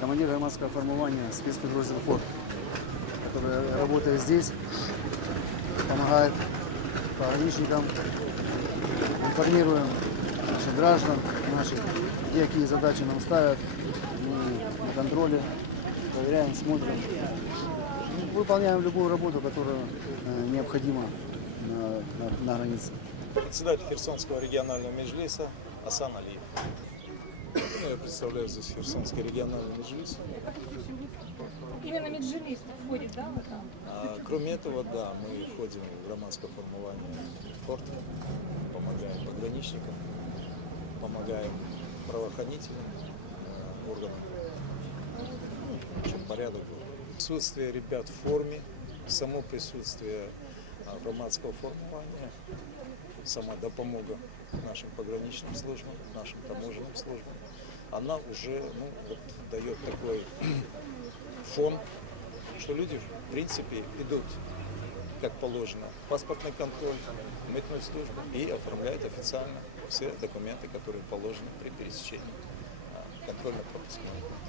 командир громадского формирования спецподроздел «Форт», который работает здесь, помогает пограничникам, информируем наших граждан, наших, где какие задачи нам ставят, мы на контроле, проверяем, смотрим. Ну, Выполняем любую работу, которая э, необходима на, на- на границе. Председатель Херсонского регионального межлиса Асан Алиев. Ну, я представляю здесь Херсонский региональный межлис. Именно меджилист входит, да, в это? А, кроме этого, да, мы входим в громадское формирование форт, помогаем пограничникам, помогаем правоохранительным э, органам, ну, чтобы порядок был. Присутствие ребят в форме, само присутствие а, громадского формирования, сама допомога нашим пограничным службам, нашим таможенным службам, она уже ну, вот, дает такой фон, что люди, в принципе, идут как положено, паспортный контроль, мытную службу и оформляют официально все документы, которые положены при пересечении а, контрольно-пропускного.